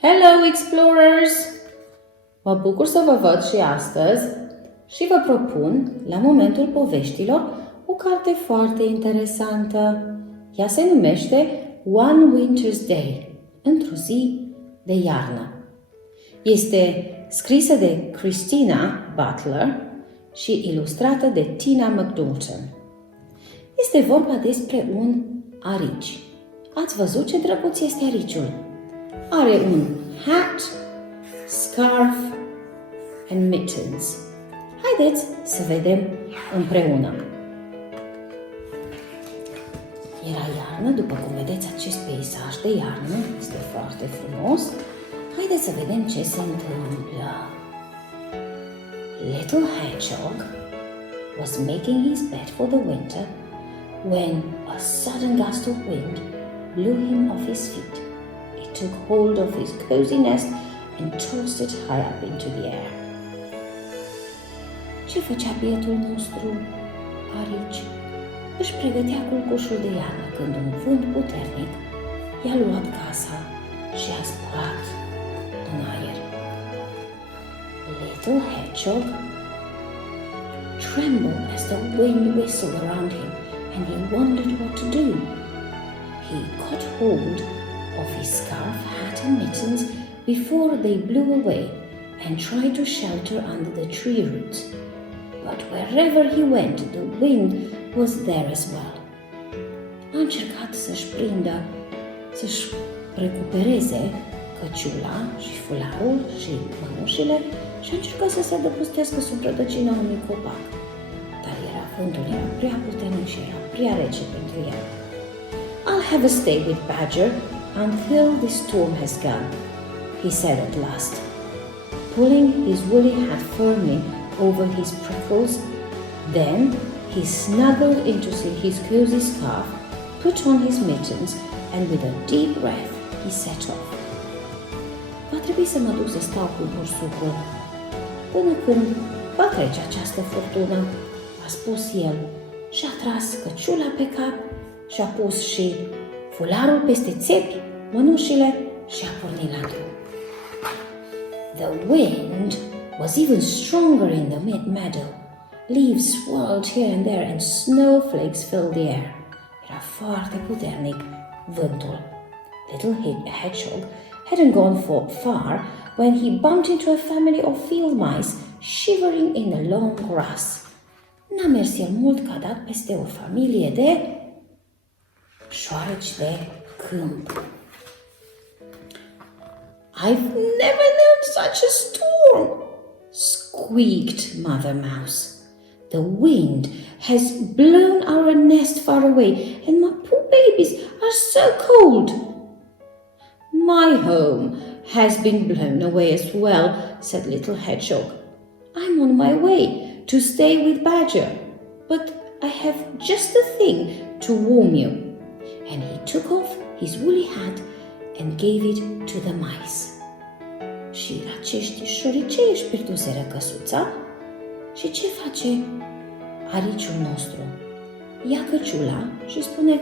Hello, explorers! Mă bucur să vă văd și astăzi și vă propun, la momentul poveștilor, o carte foarte interesantă. Ea se numește One Winter's Day, într-o zi de iarnă. Este scrisă de Christina Butler și ilustrată de Tina McNaughton. Este vorba despre un arici. Ați văzut ce drăguț este ariciul? Are un hat, scarf and mittens. Haideți să vedem împreună. Era iarnă, după cum vedeți acest peisaj de iarnă, este foarte frumos. Haideți să vedem ce se întâmplă. Little Hedgehog was making his bed for the winter when a sudden gust of wind blew him off his feet. It took hold of his cozy nest and tossed it high up into the air. Ce făcea bietul nostru arici? Își pregătea culcușul de iarnă când un vânt puternic i-a luat casa și a zburat în aer. Little Hedgehog trembled as the wind whistled around him and he wondered what to do. He caught hold of his scarf, hat and mittens before they blew away and tried to shelter under the tree roots. But wherever he went, the wind was there as well. A încercat să-și prindă, să-și recupereze căciula și fularul și mănușile și a încercat să se adăpostească sub rădăcina unui copac. Dar vântul era prea puternic și era prea rece pentru el. I'll have a stay with Badger until the storm has gone, he said at last. Pulling his woolly hat firmly over his prickles, then he snuggled into his cozy scarf, put on his mittens, and with a deep breath he set off. Va trebui să mă duc să stau cu bursucul până când va trece această furtună, a spus el, și-a tras căciula pe cap și-a pus și fularul peste țepi, mănușile și a pornit la drum. The wind was even stronger in the meadow. Leaves swirled here and there and snowflakes filled the air. Era foarte puternic vântul. Little Hedgehog hadn't gone far when he bumped into a family of field mice shivering in the long grass. N-a mers el mult că a dat peste o familie de șoareci de câmp. I've never known such a storm, squeaked Mother Mouse. The wind has blown our nest far away and my poor babies are so cold. My home has been blown away as well, said Little Hedgehog. I'm on my way to stay with Badger, but I have just the thing to warm you. And he took off his woolly hat and gave it to the mice. Și acești șoricei își pierduseră căsuța și ce face ariciul nostru? Ia căciula și spune,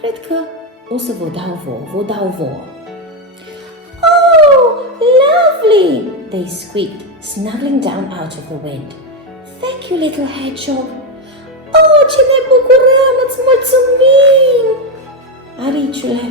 cred că o să vă dau vouă. Oh, lovely, they squeaked, snuggling down out of the wind. Thank you, Little Hedgehog. Oh, ce ne bucurăm, îți mulțumim! Ariciule.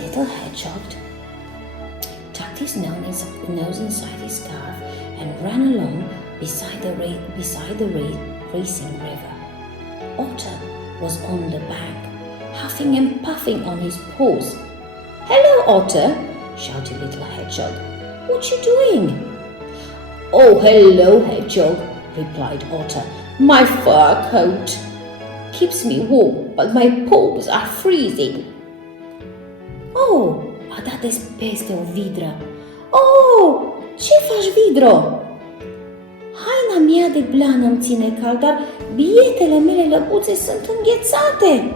Little Hedgehog tucked his nose inside his scarf and ran along beside the racing river. Otter was on the bank, huffing and puffing on his paws. Hello, Otter, shouted Little Hedgehog. What you doing? Oh, hello, Hedgehog, replied Otter. My fur coat keeps me warm, but my paws are freezing. Oh, a dat peste o vidră. Oh, ce faci, vidro? Haina mea de blană îmi ține cald, dar bietele mele lăbuțe sunt înghețate.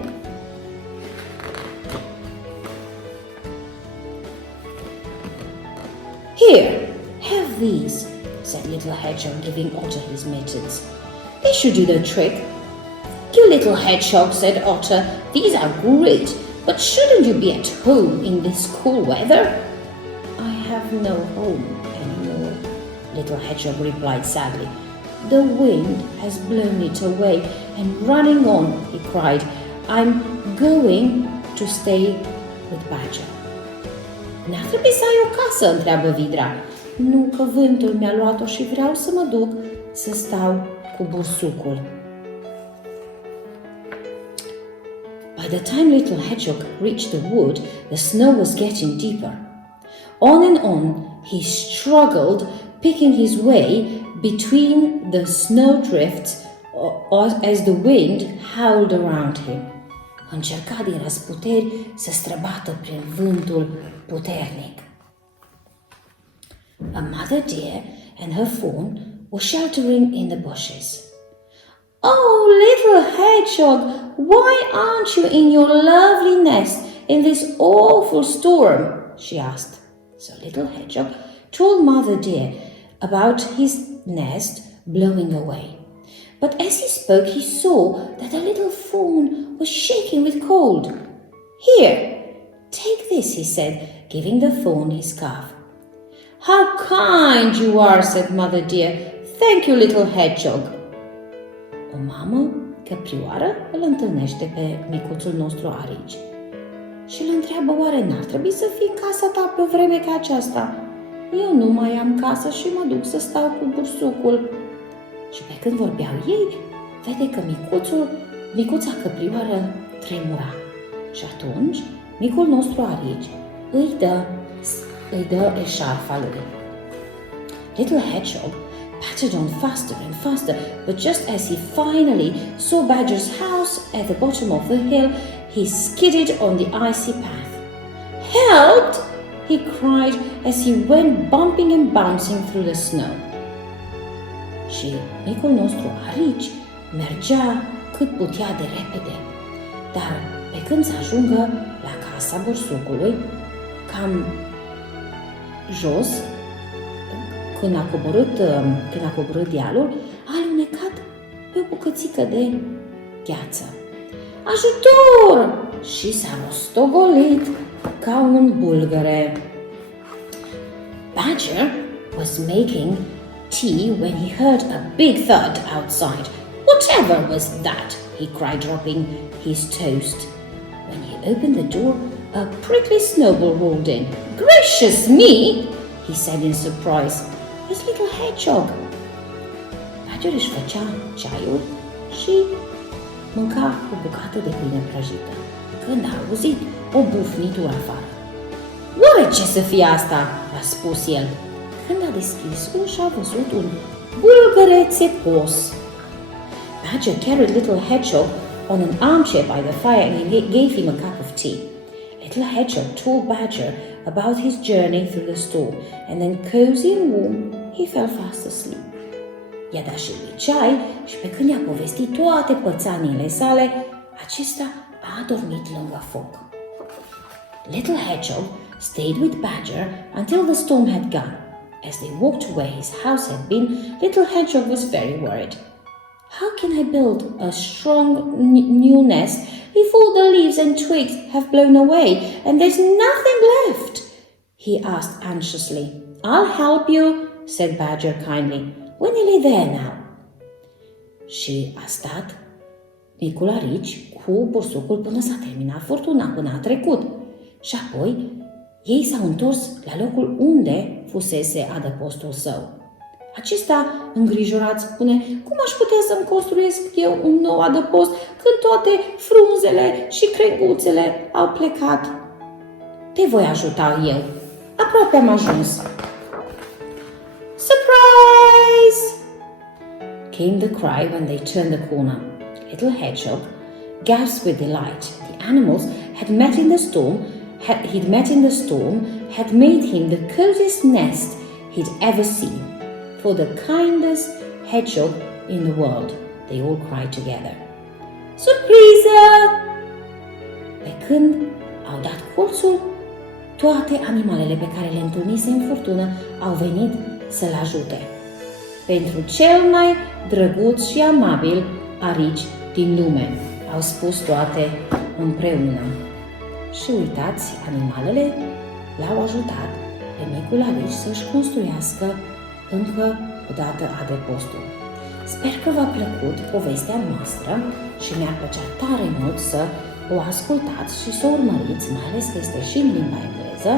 Here, have these, said Little Hedgehog, giving Otter his mittens. They should do the trick. You little hedgehog, said Otter, these are great, But shouldn't you be at home in this cool weather? I have no home anymore, Little Hedgehog replied sadly. The wind has blown it away, and running on, he cried, I'm going to stay with Badger. N-ar trebui să ai o casă, întreabă Vidra. Nu, că vântul mi-a luat-o și vreau să mă duc să stau cu bursucul. By the time Little Hedgehog reached the wood, the snow was getting deeper. On and on he struggled, picking his way between the snowdrifts as the wind howled around him. Încerca din răsputeri să străbată prin vântul puternic. A mother deer and her fawn were sheltering in the bushes. Oh, Little Hedgehog, why aren't you in your lovely nest in this awful storm? She asked. So Little Hedgehog told Mother Deer about his nest blowing away. But as he spoke, he saw that the little fawn was shaking with cold. Here, take this, he said, giving the fawn his scarf. How kind you are, said Mother Deer. Thank you, Little Hedgehog. O mamă căprioară îl întâlnește pe micuțul nostru Arici și îl întreabă, oare n-ar trebui să fie casa ta pe o vreme ca aceasta? Eu nu mai am casă și mă duc să stau cu bursucul. Și pe când vorbeau ei, vede că micuța căprioară tremura. Și atunci, micul nostru Arici îi dă eșarfa lui. Little Hedgehog pattered on faster and faster, but just as he finally saw Badger's house at the bottom of the hill, he skidded on the icy path. Help! He cried as he went bumping and bouncing through the snow. Și micul nostru Arici mergea cât putea de repede, dar pe când să ajungă la casa bursucului, cam jos, când a coborât dealul, a alunecat pe o bucățică de gheață. Ajutor! Și s-a rostogolit ca un bulgăre. Badger was making tea when he heard a big thud outside. Whatever was that? He cried, dropping his toast. When he opened the door, a prickly snowball rolled in. Gracious me! He said in surprise. It's Little Hedgehog. Badger își făcea ceaiul și mânca o bucată de pâine prăjită, când a auzit o bufnitură afară. Oare ce să fie asta? A spus el. Când a deschis ușa, a văzut un bulgăre țepos. Badger carried Little Hedgehog on an armchair by the fire and he gave him a cup of tea. Little Hedgehog told Badger about his journey through the storm, and then cozy and warm, he fell fast asleep. I-a dat și lui ceai și pe când i-a povestit toate pățaniile sale, acesta a adormit lângă foc. Little Hedgehog stayed with Badger until the storm had gone. As they walked to where his house had been, Little Hedgehog was very worried. How can I build a strong new nest if all the leaves and twigs have blown away and there's nothing left? He asked anxiously. I'll help you, said Badger kindly. We're nearly there now. Și a stat micul Arici cu bursucul până s-a terminat furtuna, până a trecut. Și apoi ei s-au întors la locul unde fusese adăpostul său. Acesta, îngrijorat, spune, cum aș putea să-mi construiesc eu un nou adăpost când toate frunzele și crenguțele au plecat? Te voi ajuta eu. Aproape am ajuns. Surprise! Came the cry when they turned the corner. Little Hedgehog gasped with delight. The animals had met in the storm, had made him the coziest nest he'd ever seen. For the kindest hedgehog in the world, they all cried together. Surpriză! Pe când au dat colțul, toate animalele pe care le întâlnise în furtună au venit să-l ajute. Pentru cel mai drăguț și amabil Arici din lume, au spus toate împreună. Și uitați, animalele l-au ajutat pe micul Arici să-și construiască încă o dată adăpostul. Sper că v-a plăcut povestea noastră și mi-ar plăcea tare mult să o ascultați și să o urmăriți, mai ales că este și în limba engleză.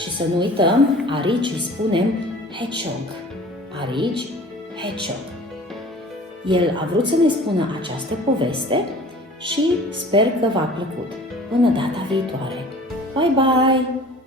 Și să nu uităm, Arici îi spunem hedgehog. Arici, hedgehog. El a vrut să ne spună această poveste și sper că v-a plăcut. Până data viitoare! Bye, bye!